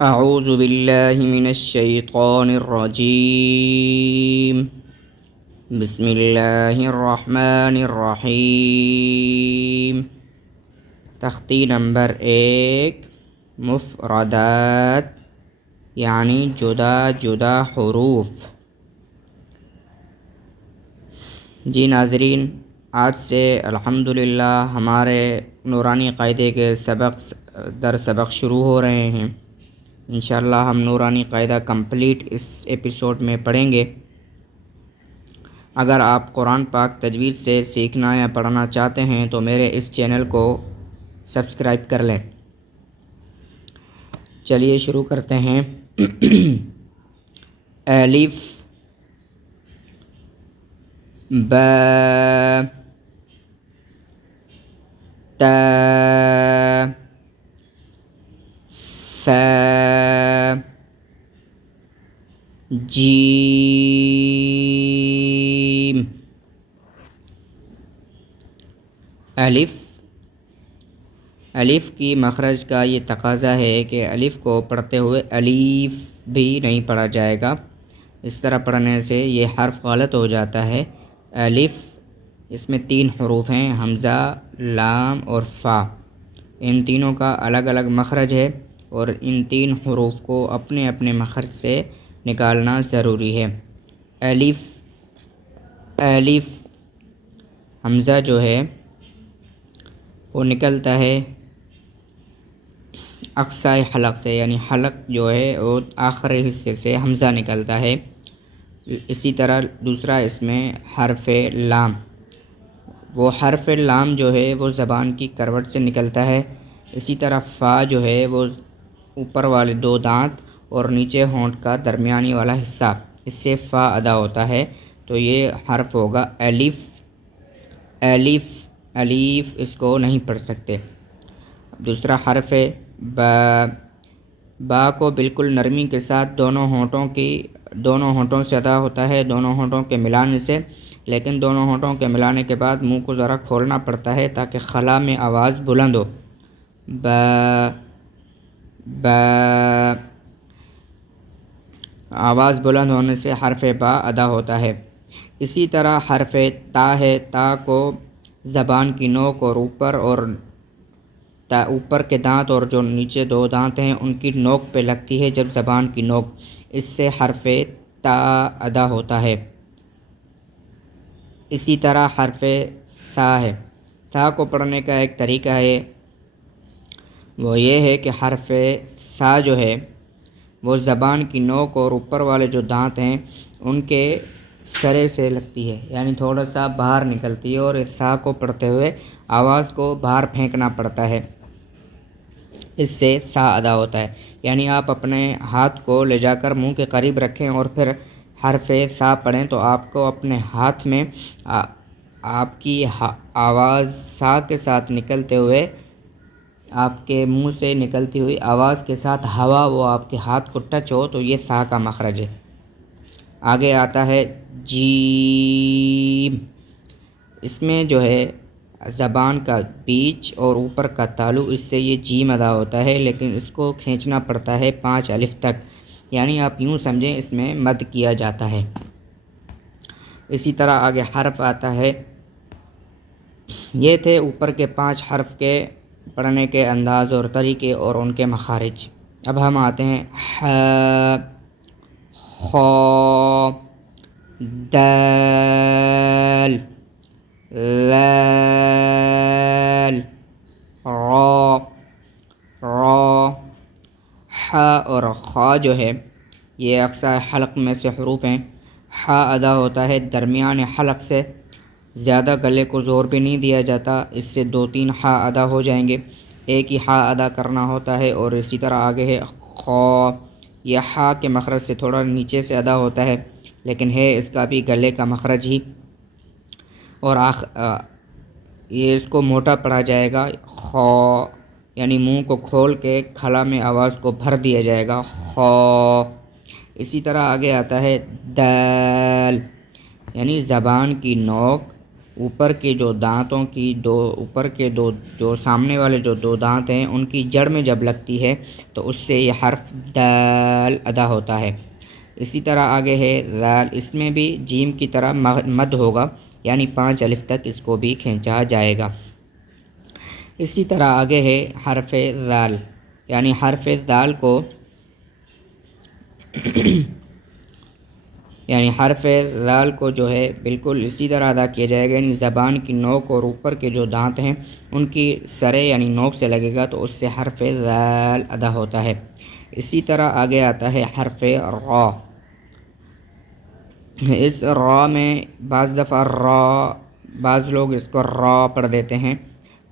اعوذ باللہ من الشیطان الرجیم بسم اللہ الرحمن الرحیم۔ تختی نمبر 1، مفردات یعنی جدا جدا حروف۔ جی ناظرین، آج سے الحمدللہ ہمارے نورانی قاعدے کے سبق شروع ہو رہے ہیں۔ انشاءاللہ ہم نورانی قاعدہ کمپلیٹ اس ایپیسوڈ میں پڑھیں گے۔ اگر آپ قرآن پاک تجوید سے سیکھنا یا پڑھنا چاہتے ہیں تو میرے اس چینل کو سبسکرائب کر لیں۔ چلیے شروع کرتے ہیں۔ الف، با، تا، ثا، جیم۔ الف کی مخرج کا یہ تقاضا ہے کہ الف کو پڑھتے ہوئے الف بھی نہیں پڑھا جائے گا۔ اس طرح پڑھنے سے یہ حرف غلط ہو جاتا ہے۔ الف، اس میں 3 حروف ہیں، حمزہ، لام اور فا۔ ان تینوں کا الگ الگ مخرج ہے اور ان 3 حروف کو اپنے اپنے مخرج سے نکالنا ضروری ہے۔ الف، الف، حمزہ جو ہے وہ نکلتا ہے اقصائے حلق سے، یعنی حلق جو ہے وہ آخری حصے سے حمزہ نکلتا ہے۔ اسی طرح دوسرا اس میں حرف لام، وہ حرف لام جو ہے وہ زبان کی کروٹ سے نکلتا ہے۔ اسی طرح فا جو ہے وہ اوپر والے 2 دانت اور نیچے ہونٹ کا درمیانی والا حصہ، اس سے فا ادا ہوتا ہے، تو یہ حرف ہوگا الف۔ الف، الف اس کو نہیں پڑھ سکتے۔ دوسرا حرف با، با کو بالکل نرمی کے ساتھ دونوں ہونٹوں سے ادا ہوتا ہے، دونوں ہونٹوں کے ملانے سے، لیکن دونوں ہونٹوں کے ملانے کے بعد منہ کو ذرا کھولنا پڑتا ہے تاکہ خلا میں آواز بلند ہو۔ با، با، آواز بلند ہونے سے حرف با ادا ہوتا ہے۔ اسی طرح حرف تا ہے، تا کو زبان کی نوک اور اوپر کے دانت اور جو نیچے 2 دانت ہیں ان کی نوک پہ لگتی ہے جب زبان کی نوک، اس سے حرف تا ادا ہوتا ہے۔ اسی طرح حرف ثا ہے۔ ثا کو پڑھنے کا ایک طریقہ ہے، وہ یہ ہے کہ حرف ثا جو ہے وہ زبان کی نوک اور اوپر والے جو دانت ہیں ان کے سرے سے لگتی ہے، یعنی تھوڑا سا باہر نکلتی ہے، اور اس ثا کو پڑھتے ہوئے آواز کو باہر پھینکنا پڑتا ہے، اس سے ثا ادا ہوتا ہے۔ یعنی آپ اپنے ہاتھ کو لے جا کر منہ کے قریب رکھیں اور پھر حرف ثا پڑھیں تو آپ کو اپنے ہاتھ میں آپ کی آواز ثا کے ساتھ نکلتے ہوئے، آپ کے منہ سے نکلتی ہوئی آواز کے ساتھ ہوا وہ آپ کے ہاتھ کو ٹچ ہو تو یہ ثا کا مخرج ہے۔ آگے آتا ہے جیم۔ اس میں جو ہے زبان کا بیچ اور اوپر کا تالو، اس سے یہ جیم ادا ہوتا ہے، لیکن اس کو کھینچنا پڑتا ہے 5 الف تک، یعنی آپ یوں سمجھیں اس میں مد کیا جاتا ہے۔ اسی طرح آگے حرف آتا ہے۔ یہ تھے اوپر کے 5 حرف کے پڑھنے کے انداز اور طریقے اور ان کے مخارج۔ اب ہم آتے ہیں ح، خ، دال، لال، را، ح اور خ جو ہے یہ اقصائے حلق میں سے حروف ہیں۔ ح ادا ہوتا ہے درمیان حلق سے، زیادہ گلے کو زور بھی نہیں دیا جاتا، اس سے 2-3 ح ادا ہو جائیں گے، ایک ہی ح ادا کرنا ہوتا ہے۔ اور اسی طرح آگے ہے خ، یہ ح کے مخرج سے تھوڑا نیچے سے ادا ہوتا ہے، لیکن ہے اس کا بھی گلے کا مخرج ہی، اور یہ اس کو موٹا پڑھا جائے گا، خ، یعنی منہ کو کھول کے کھلا میں آواز کو بھر دیا جائے گا، خ۔ اسی طرح آگے آتا ہے دال، یعنی زبان کی نوک اوپر کے جو دانتوں کی اوپر کے جو سامنے والے جو دو دانت ہیں ان کی جڑ میں جب لگتی ہے تو اس سے یہ حرف دال ادا ہوتا ہے۔ اسی طرح آگے ہے ذال، اس میں بھی جیم کی طرح مد ہوگا، یعنی 5 الف تک اس کو بھی کھینچا جائے گا۔ اسی طرح آگے ہے حرف ذال، یعنی حرف ذال کو جو ہے بالکل اسی طرح ادا کیا جائے گا، یعنی زبان کی نوک اور اوپر کے جو دانت ہیں ان کی سرے یعنی نوک سے لگے گا تو اس سے حرف ذال ادا ہوتا ہے۔ اسی طرح آگے آتا ہے حرف را۔ اس را میں بعض دفعہ بعض لوگ اس کو را پڑھ دیتے ہیں،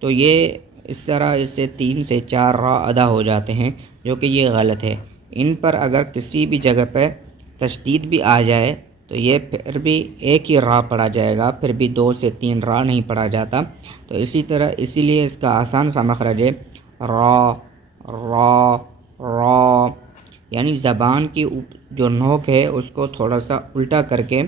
تو یہ اس طرح اس سے 3 سے 4 را ادا ہو جاتے ہیں، جو کہ یہ غلط ہے۔ ان پر اگر کسی بھی جگہ پہ تشدید بھی آ جائے تو یہ پھر بھی ایک ہی را پڑھا جائے گا، پھر بھی 2 سے 3 را نہیں پڑھا جاتا۔ تو اسی لیے اس کا آسان سا مخرج ہے را را را، یعنی زبان کی جو نوک ہے اس کو تھوڑا سا الٹا کر کے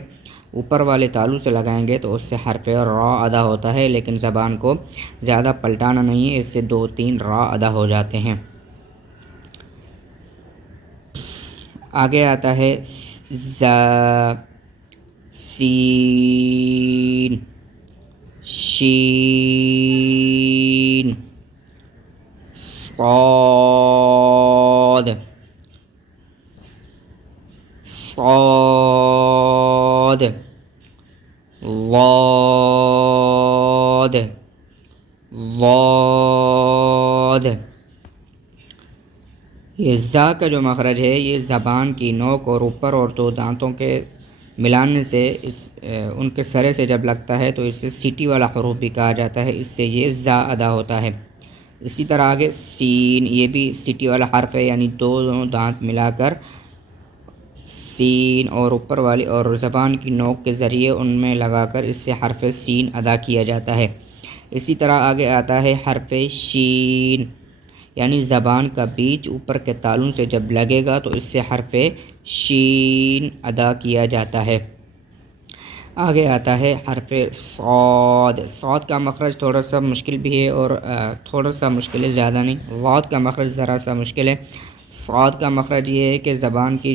اوپر والے تالو سے لگائیں گے تو اس سے حرف را ادا ہوتا ہے، لیکن زبان کو زیادہ پلٹانا نہیں ہے، اس سے 2-3 را ادا ہو جاتے ہیں۔ آگے آتا ہے زا، سین، شین، صاد، صاد، ضاد، ضاد۔ یہ زا کا جو مخرج ہے یہ زبان کی نوک اور اوپر اور 2 دانتوں کے ملانے سے ان کے سرے سے جب لگتا ہے تو اسے سیٹی والا حروف بھی کہا جاتا ہے، اس سے یہ زا ادا ہوتا ہے۔ اسی طرح آگے سین، یہ بھی سیٹی والا حرف ہے، یعنی 2 دانت ملا کر سین اور اوپر والی اور زبان کی نوک کے ذریعے ان میں لگا کر اس سے حرف سین ادا کیا جاتا ہے۔ اسی طرح آگے آتا ہے حرف شین، یعنی زبان کا بیچ اوپر کے تالوں سے جب لگے گا تو اس سے حرف شین ادا کیا جاتا ہے۔ آگے آتا ہے حرف صاد۔ صاد کا مخرج تھوڑا سا مشکل بھی ہے اور تھوڑا سا مشکل ہے، زیادہ نہیں۔ ضاد کا مخرج ذرا سا مشکل ہے۔ صاد کا مخرج یہ ہے کہ زبان کی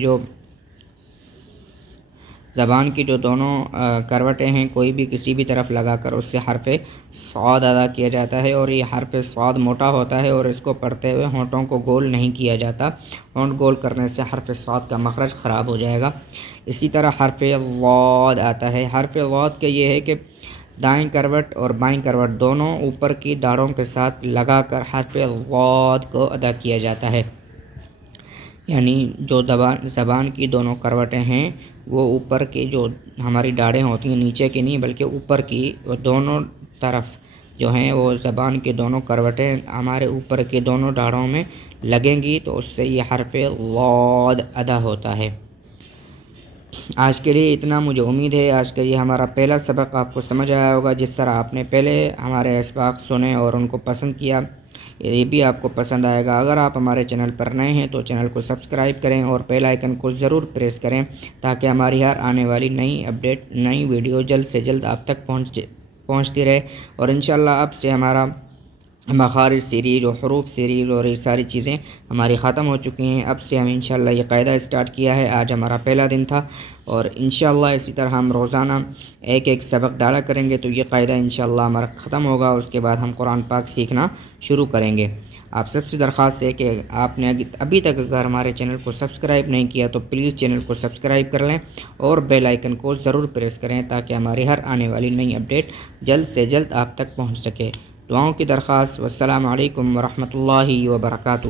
جو دونوں کروٹیں ہیں کوئی بھی کسی بھی طرف لگا کر اس سے حرف صاد ادا کیا جاتا ہے، اور یہ حرف صاد موٹا ہوتا ہے اور اس کو پڑھتے ہوئے ہونٹوں کو گول نہیں کیا جاتا، ہونٹ گول کرنے سے حرف صاد کا مخرج خراب ہو جائے گا۔ اسی طرح حرف ضاد آتا ہے۔ حرف ضاد کا یہ ہے کہ دائیں کروٹ اور بائیں کروٹ دونوں اوپر کی داڑھوں کے ساتھ لگا کر حرف ضاد کو ادا کیا جاتا ہے، یعنی جو زبان کی دونوں کروٹیں ہیں وہ اوپر کی جو ہماری داڑھیں ہوتی ہیں نیچے کی نہیں بلکہ اوپر کی، وہ دونوں طرف جو ہیں وہ زبان کی دونوں کروٹیں ہمارے اوپر کے دونوں داڑھوں میں لگیں گی تو اس سے یہ حرف ضاد ادا ہوتا ہے۔ آج کے لیے اتنا، مجھے امید ہے آج کا یہ ہمارا پہلا سبق آپ کو سمجھ آیا ہوگا۔ جس طرح آپ نے پہلے ہمارے اسباق سنے اور ان کو پسند کیا، یہ بھی آپ کو پسند آئے گا۔ اگر آپ ہمارے چینل پر نئے ہیں تو چینل کو سبسکرائب کریں اور بیل آئیکن کو ضرور پریس کریں تاکہ ہماری ہر آنے والی نئی اپڈیٹ، نئی ویڈیو جلد سے جلد آپ تک پہنچتی رہے۔ اور انشاءاللہ اب سے ہمارا مخارج سیریز اور حروف سیریز اور یہ ساری چیزیں ہماری ختم ہو چکی ہیں۔ اب سے ہم انشاءاللہ یہ قاعدہ اسٹارٹ کیا ہے، آج ہمارا پہلا دن تھا، اور انشاءاللہ اسی طرح ہم روزانہ ایک سبق ڈالا کریں گے تو یہ قاعدہ انشاءاللہ ہمارا ختم ہوگا۔ اس کے بعد ہم قرآن پاک سیکھنا شروع کریں گے۔ آپ سب سے درخواست ہے کہ آپ نے ابھی تک اگر ہمارے چینل کو سبسکرائب نہیں کیا تو پلیز چینل کو سبسکرائب کر لیں اور بیل آئیکن کو ضرور پریس کریں تاکہ ہماری ہر آنے والی نئی اپڈیٹ جلد سے جلد آپ تک پہنچ سکے۔ دعاؤں کی درخواست۔ والسلام علیکم ورحمۃ اللہ وبرکاتہ۔